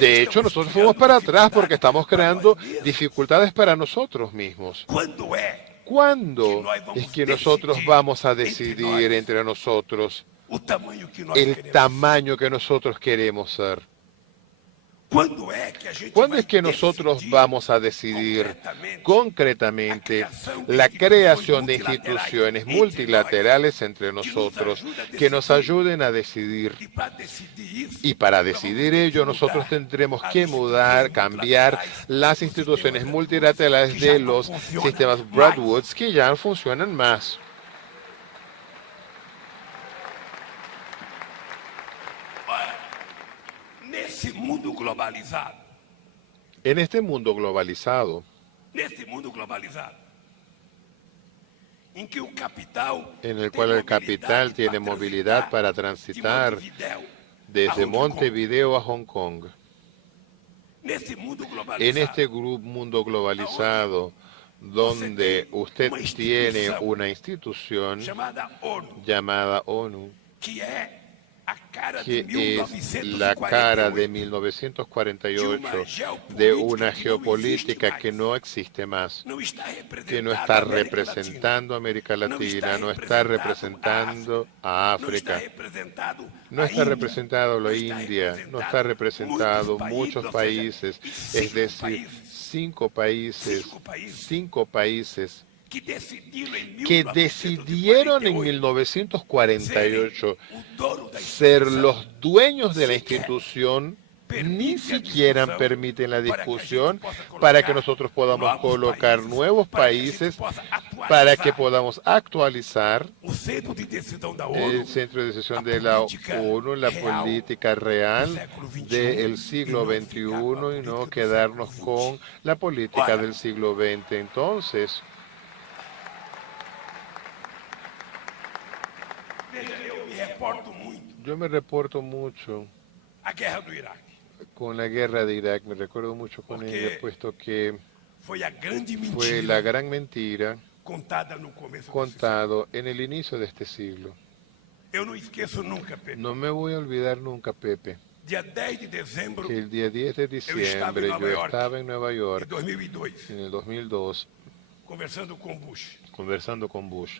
De hecho, nosotros fuimos para atrás porque estamos creando dificultades para nosotros mismos. ¿Cuándo es que nosotros vamos a decidir entre nosotros el tamaño que nosotros queremos ser? ¿Cuándo es que nosotros vamos a decidir concretamente la creación de instituciones multilaterales entre nosotros que nos ayuden a decidir? Y para decidir ello nosotros tendremos que cambiar las instituciones multilaterales de los sistemas Bretton Woods que ya no funcionan más. En este mundo globalizado, en el cual el capital tiene movilidad para transitar desde Montevideo a Hong Kong. En este mundo globalizado, donde usted tiene una institución llamada ONU, que es la cara de 1948 de una geopolítica que no existe más, que no está representando a América Latina, no está representando a África, no está representado la India, no está representado muchos países, es decir, cinco países que decidieron en 1948 ser los dueños de la institución, ni siquiera permiten la discusión para que nosotros podamos colocar nuevos países, para que podamos actualizar el centro de decisión de la ONU, la política real del siglo XXI y no quedarnos con la política del siglo XX. Entonces, yo me reporto mucho con la guerra de Irak, me recuerdo mucho con ella, puesto que fue la gran mentira contado en el inicio de este siglo. No me voy a olvidar nunca, Pepe, que el día 10 de diciembre yo estaba en Nueva York en el 2002 conversando con Bush.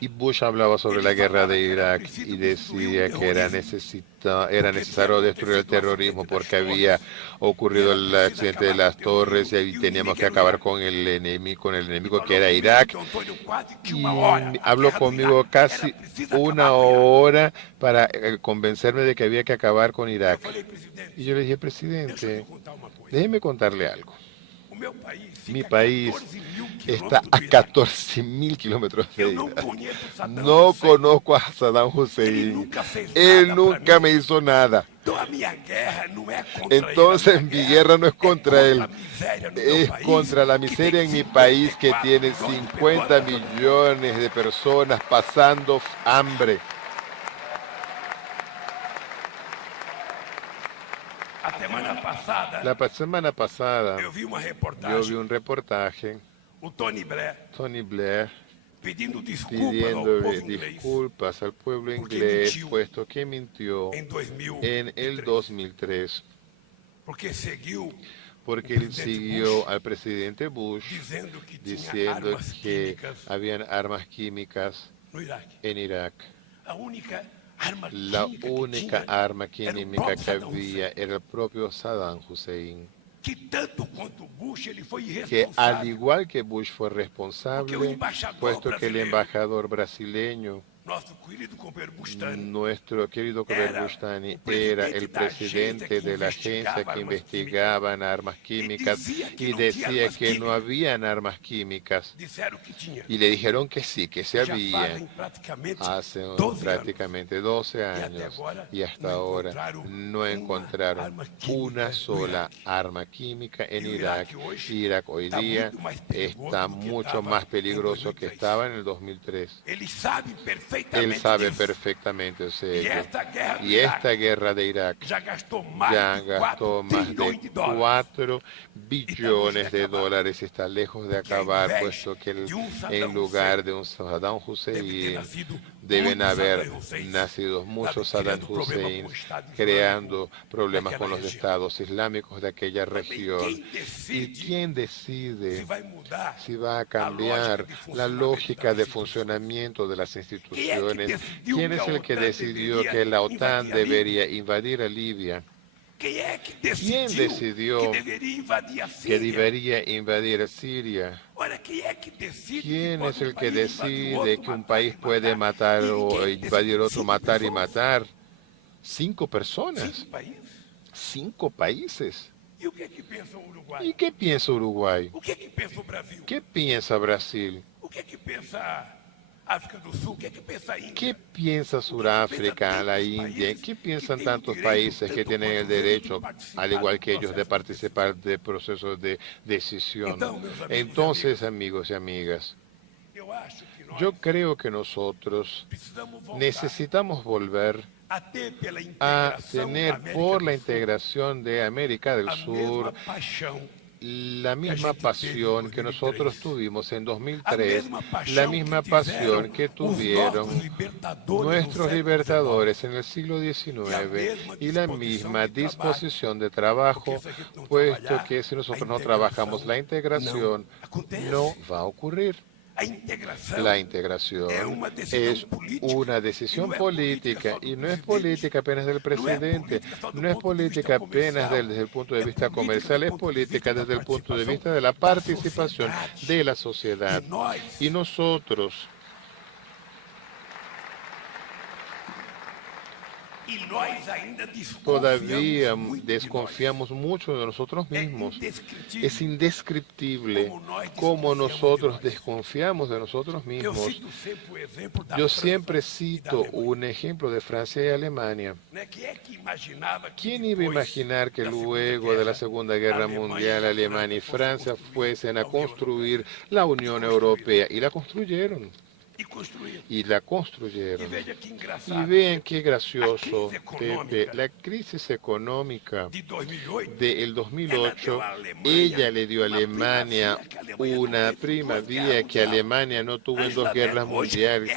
Y Bush hablaba sobre la guerra de Irak y decía que era necesario destruir el terrorismo porque había ocurrido el accidente de las torres y teníamos que acabar con el enemigo que era Irak. Y habló conmigo casi una hora para convencerme de que había que acabar con Irak. Y yo le dije, presidente, déjeme contarle algo. Mi país está a 14.000 kilómetros de Irak. No conozco a Saddam Hussein. Él nunca me hizo nada. Entonces mi guerra no es contra él, es contra la miseria en mi país que tiene 50 millones de personas pasando hambre. La semana pasada yo vi un reportaje, Tony Blair pidiéndole disculpas al pueblo inglés, puesto que mintió en el 2003, porque él siguió al presidente Bush diciendo que habían armas químicas en Irak. La única arma química que había era el propio Saddam Hussein, que al igual que Bush fue responsable, puesto que el embajador brasileño, nuestro querido Robert Bustani, era el presidente de la agencia que investigaba en armas químicas y decía que no habían armas químicas. Y le dijeron que sí, que se habían hace prácticamente 12 años y hasta ahora no encontraron una sola arma química en Irak. Irak hoy día está mucho más peligroso que estaba en el 2003. Él sabe perfectamente, o sea, y esta guerra de Irak ya gastó más de 4 billones de dólares y está lejos de acabar, puesto que en lugar de un Saddam Hussein deben haber nacido muchos Saddam Hussein creando problemas con los estados islámicos de aquella región. ¿Y quién decide si va a cambiar la lógica de funcionamiento de las instituciones? ¿Quién es el que decidió que la OTAN debería invadir a Libia? ¿Quién decidió que debería invadir a Siria? ¿Quién es el que decide que un país puede matar o invadir otro, matar y matar? 5 personas. 5 países. ¿Y qué piensa Uruguay? ¿Qué piensa Brasil? ¿Qué piensa Sudáfrica, la India? ¿Qué piensan tantos países que tienen el derecho, al igual que ellos, de participar de procesos de decisión? Entonces, amigos y amigas, yo creo que nosotros necesitamos volver a tener por la integración de América del Sur la misma pasión que nosotros tuvimos en 2003, la misma pasión que tuvieron nuestros libertadores en el siglo XIX y la misma disposición de trabajo, puesto que si nosotros no trabajamos la integración, no va a ocurrir. La integración es una decisión política y no es política apenas del presidente, no es política apenas desde el punto de vista comercial, es política desde el punto de vista de la participación de la sociedad. Y nosotros todavía desconfiamos mucho de nosotros mismos. Es indescriptible cómo nosotros desconfiamos de nosotros mismos. Yo siempre cito un ejemplo de Francia y Alemania. ¿Quién iba a imaginar que luego de la Segunda Guerra Mundial Alemania y Francia fuesen a construir la Unión Europea? Y la construyeron. Y la construyeron. Y vean qué gracioso, Pepe, la crisis económica del 2008, ella le dio a Alemania una primavera que Alemania no tuvo en dos guerras mundiales.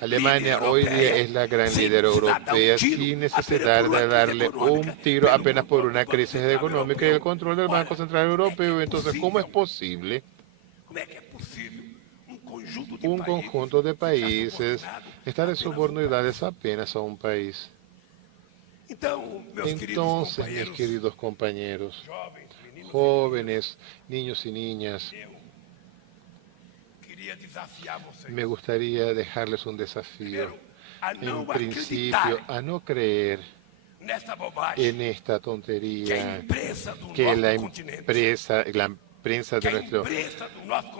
Alemania hoy día es la gran líder europea sin necesidad de darle un tiro apenas por una crisis económica y el control del Banco Central Europeo. Entonces, ¿cómo es posible un conjunto de países estar en subordinadas apenas a un país? Entonces, mis queridos compañeros, jóvenes, niños y niñas, me gustaría dejarles un desafío. En principio, a no creer en esta tontería que la prensa de nuestro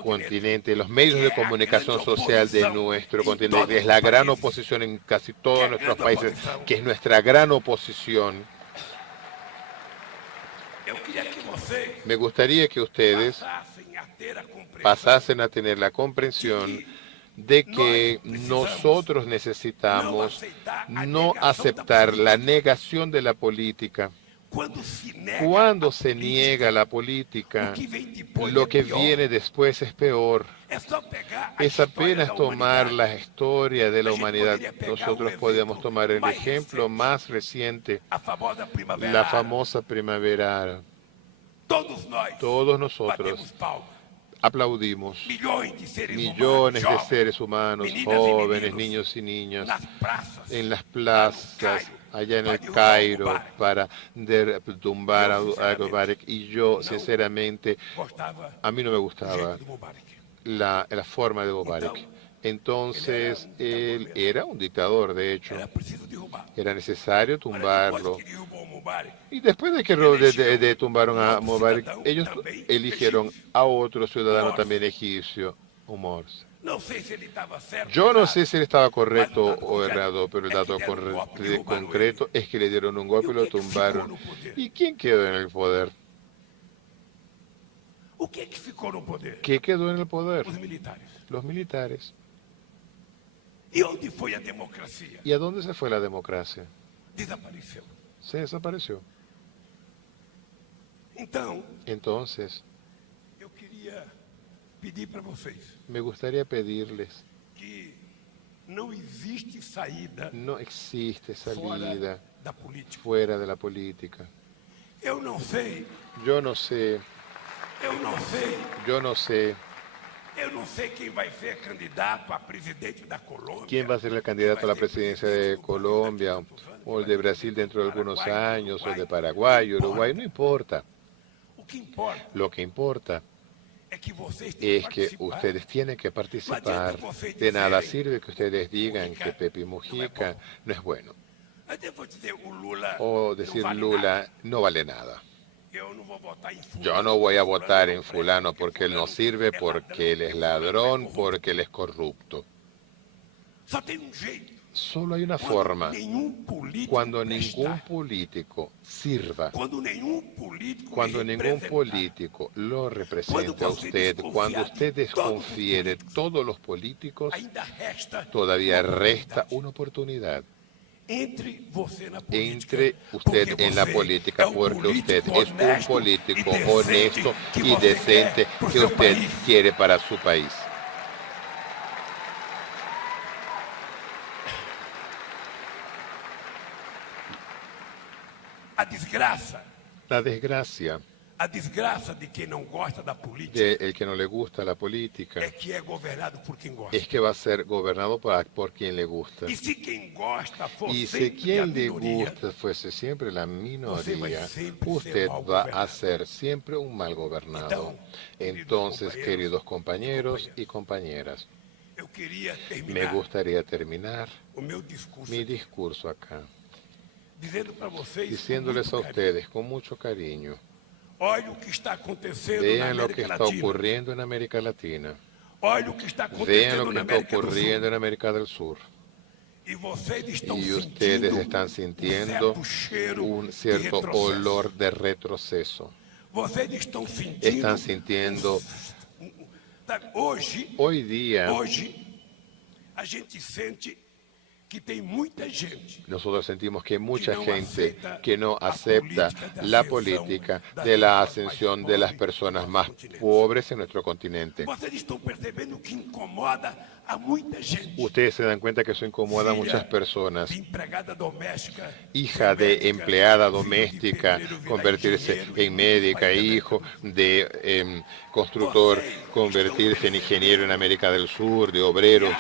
continente, los medios de comunicación social de nuestro continente, es la gran oposición en casi todos nuestros países, que es nuestra gran oposición. Me gustaría que ustedes pasasen a tener la comprensión de que nosotros necesitamos no aceptar la negación de la política. Cuando se niega la política, lo que viene después es peor. Es apenas tomar la historia de la humanidad. Nosotros podemos tomar el ejemplo más reciente, la famosa primavera. Todos nosotros aplaudimos. Millones de seres humanos, jóvenes, niños y niñas, en las plazas, allá en el Cairo, para tumbar a Mubarak. Y yo, sinceramente, a mí no me gustaba la forma de Mubarak. Entonces, él era un dictador, de hecho. Era necesario tumbarlo. Y después de que tumbaron a Mubarak, ellos eligieron a otro ciudadano también egipcio, Morsi. Yo no sé si él estaba correcto o errado, pero el dato concreto es que le dieron un golpe y lo tumbaron. ¿Y quién quedó en el poder? ¿Qué quedó en el poder? Los militares. ¿Y a dónde se fue la democracia? Se desapareció. Entonces, me gustaría pedirles, no existe salida fuera de la política. Yo no sé quién va a ser el candidato a la presidencia de Colombia o el de Brasil dentro de algunos años, o de Paraguay, Uruguay, no importa. Lo que importa es que ustedes tienen que participar. De nada sirve que ustedes digan que Pepe Mujica no es bueno. O decir Lula no vale nada. Yo no voy a votar en fulano porque él no sirve, porque él es ladrón, porque él es corrupto. Só tem um jeito. Solo hay una Quando forma. nenhum político Cuando ningún prestar, político sirva, quando nenhum político cuando lhe ningún representar, político lo represente a usted, cuando usted desconfíe de todos los políticos, ainda resta todavía uma resta oportunidade. una oportunidad. Entre você na política, Entre usted porque en la você política, é um porque usted político es un honesto político e decente honesto que y você decente quer pro que seu usted país. quiere para su país. A desgraça La desgracia de quem não gosta da política de el que no le gusta la política é que é governado por quem gosta. es que va a ser gobernado por quien le gusta. E se quem gosta for Y si sempre a quien le minoria, gusta fuese siempre la minoría, siempre usted ser mal va a gobernado. ser siempre un mal gobernado. Entonces, queridos compañeros y compañeras, eu queria me terminar gustaría terminar o meu discurso mi discurso acá, dizendo para vocês com diciéndoles muito a carinho, ustedes con mucho cariño, olha o que está acontecendo na vean lo que América está Latina. ocurriendo en América Latina, Olha o que está vean acontecendo lo na que está América do ocurriendo Sul. en América del Sur. E vocês estão Y sentindo ustedes están sintiendo certo cheiro un de cierto retrocesso. olor de retroceso. Vocês estão sentindo. Están sintiendo, Sabe, hoje hoy día, a gente sente que tem muita gente nosotros sentimos que mucha no gente acepta que no la acepta política de la ascensión política de de la las ascensión más de las pobres personas en más nuestro continente. pobres en nuestro continente. Vocês estão percebendo que incomoda a muita gente. Ustedes se dan cuenta que eso incomoda a Filha muchas personas. de empregada doméstica, Hija de médica, empleada filho de doméstica, enfermeiro virar convertirse engenheiro, en médica, hijo de constructor, convertirse en ingeniero en América del Sur, de obreros.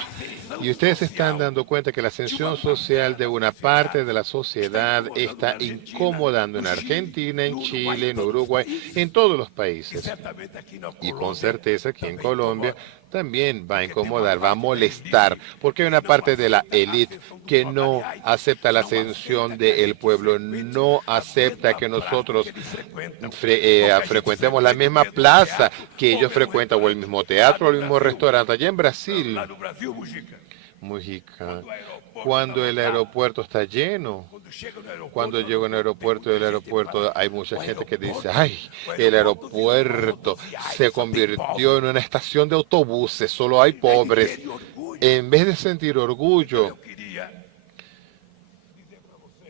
Y ustedes se están dando cuenta que la ascensión social de una parte de la sociedad está incomodando en Argentina, en Chile, en Uruguay, en todos los E países. certamente aqui na Y Colômbia con certeza aquí en também Colombia incomoda. también va a incomodar, va a molestar, porque hay una parte de la élite que no acepta la ascensión del pueblo, no acepta que nosotros frecuentemos la misma plaza que ellos frecuentan, o el mismo teatro, o el mismo restaurante. Allá en Brasil, Lá no Brasil, Mujica, Mujica, cuando el aeropuerto está lleno, quando chega no aeroporto, cuando llego al aeropuerto, del aeropuerto hay mucha gente que dice, ay, el aeropuerto se convirtió en una estación de autobuses, solo hay pobres. En vez de sentir orgullo, eu queria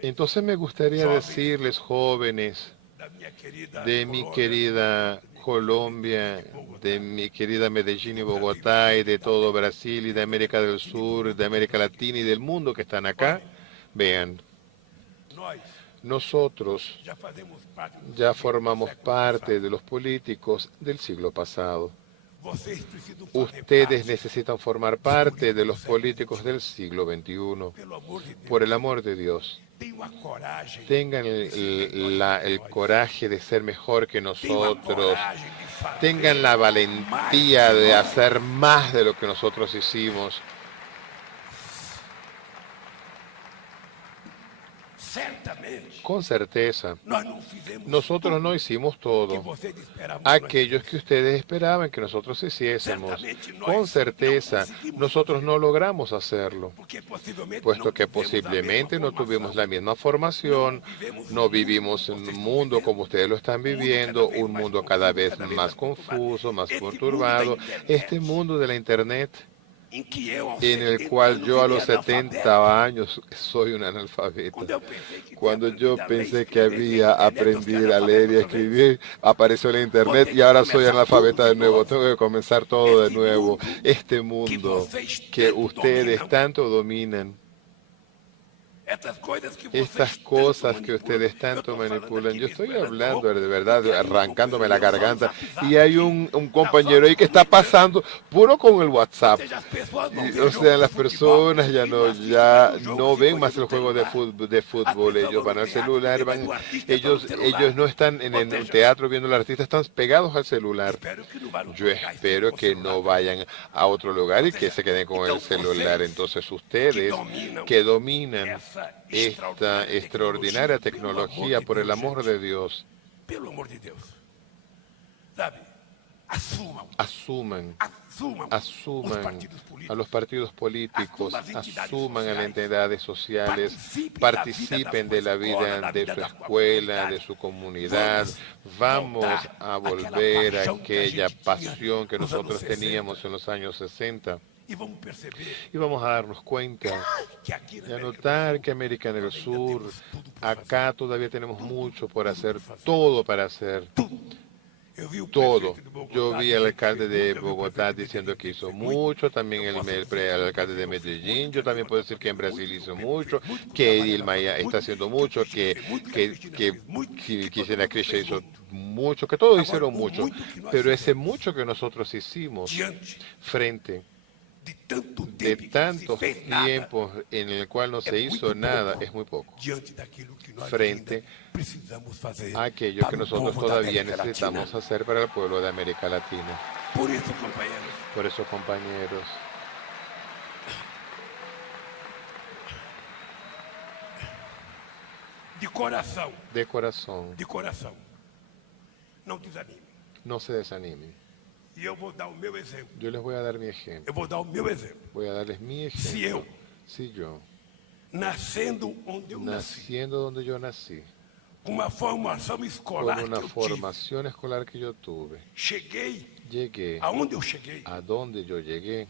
entonces me gustaría decirles, jóvenes, da minha querida de mi Colômbia, querida Colombia, de mi querida Medellín y Bogotá, y de todo Brasil, y de América del Sur, de América Latina y del mundo que están acá, vean, nós nosotros já fazemos parte do ya século formamos passado. parte de los políticos del siglo pasado. Vocês precisam fazer Ustedes parte, necesitan formar parte de los políticos del siglo XXI. pelo amor de Deus. Por el amor de Dios, Tenham a coragem, tengan el coraje de ser mejor que tenham a nosotros. coragem de fazer Tengan la mais valentía que de nós. hacer más de lo que nosotros hicimos. Certamente, Con certeza, nós não fizemos nosotros no hicimos o que todo vocês esperavam que nós aquellos que ustedes esperaban que nosotros hiciésemos. Certamente nós Con certeza, não conseguimos nosotros fazer. no logramos hacerlo, porque possivelmente puesto não que tivemos a posiblemente mesma no tuvimos formação. la misma formación, no vivimos en un mundo como ustedes lo están viviendo, un mundo cada vez más confuso, más perturbado, este mundo de la Internet, em que eu, aos en el 70 cual anos, yo a virei los analfabeto. 70 años soy un analfabeta. Quando eu pensei que Cuando tinha yo aprendido a ler, pensé que escrever, había na internet, eu aprendido fiquei a leer y a analfabeto outra vez. escribir, apareció la internet y ahora soy analfabeta de nuevo. Tengo que comenzar todo de nuevo. Este mundo que ustedes tanto dominan, Essas coisas que vocês estas tanto cosas que manipulam. ustedes Eu tanto tô falando manipulan, aqui yo mesmo, estoy Fernando, hablando de verdad, porque aí arrancándome la eu falo no garganta, Zap Zap, y hay un compañero ahí que está pasando puro con el WhatsApp. Ou seja, as pessoas não Y, veem o jogo sea, de las futebol personas e ya não no assistem mais o jogo, ven ficam más no el juego de celular. fútbol, ellos van al celular, ellos ellos no están en el teatro viendo al artista, están pegados al celular. Yo espero que no vayan a otro lugar y que se queden con el celular. Entonces ustedes que dominan esta extraordinaria tecnología, por el amor de Dios, Pelo amor de Deus. Sabe, asuman os partidos a los partidos políticos, Asuma as entidades asuman a las sociais, entidades sociales, participen participen de la vida de su escuela, de su comunidad. Vamos a volver a aquella pasión que nosotros teníamos en los años 60 e vamos perceber y vamos a darnos cuenta que aqui y na a América notar que América del Sur, acá todavía tenemos mucho por hacer, todo para hacer. eu vi o Todo. prefeito de Bogotá Yo vi dizendo al alcalde que de fez muito, eu vi o Bogotá prefeito de diciendo que Medellín hizo fez muito. mucho, también el alcalde de Medellín, yo también puedo decir que en Brasil hizo mucho, que Dilma ya está haciendo mucho, que Cristina Kirchner hizo mucho, que todos hicieron mucho, pero ese mucho que nosotros hicimos diante frente de tanto de tempo que tantos se fez nada, tiempos en el cual no se hizo nada es muy poco diante daquilo que nós frente ainda precisamos fazer a aquello para que o nosotros povo da todavía América necesitamos Latina. hacer para el pueblo de América Latina. Por isso, companheiros, Por eso, compañeros, de coração, não desanime. no se desanimen. E eu vou dar o meu exemplo. Yo les voy a dar mi ejemplo. Eu vou dar o meu exemplo. Voy a darles mi Se eu, ejemplo. Si yo, nascendo onde eu nasci, naciendo donde yo nací, com uma formação con escolar que una eu tive, formación escolar que yo tuve, cheguei llegué aonde eu cheguei, a donde yo llegué,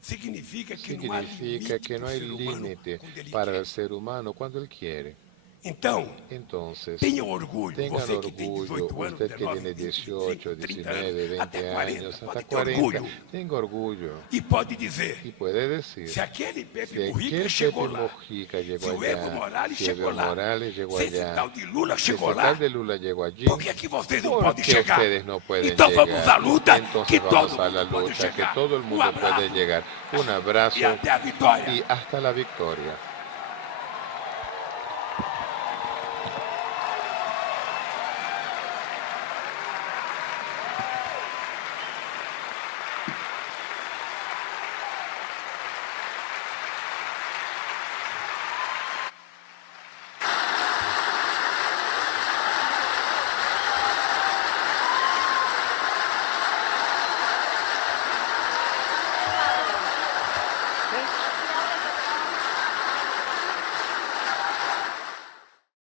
significa que não há significa limite que no para o hay ser humano límite quando ele para quer. el ser humano cuando él quiere. Então, Entonces, tenha orgulho, tengan você que tem orgullo, 18 anos, usted que 19, tiene 20, 18, 25, 30 19, anos, até 20 40, años, pode hasta ter 40, orgulho. tenga orgullo. E pode dizer, Y puede decir, se aquele Pepe si Mujica aquel chegou Pepe lá, Mujica llegó se o Evo allá, Morales si chegou Evo lá, Morales llegó se esse allá, tal de Lula si chegou ese lá, tal de Lula llegó allí, por que que vocês não ¿por podem qué chegar? ustedes no pueden Então llegar? vamos à luta, Entonces que vamos todo a la mundo pode lucha, que chegar. todo el mundo abraço puede llegar. Un e abrazo até a vitória. y hasta la victoria.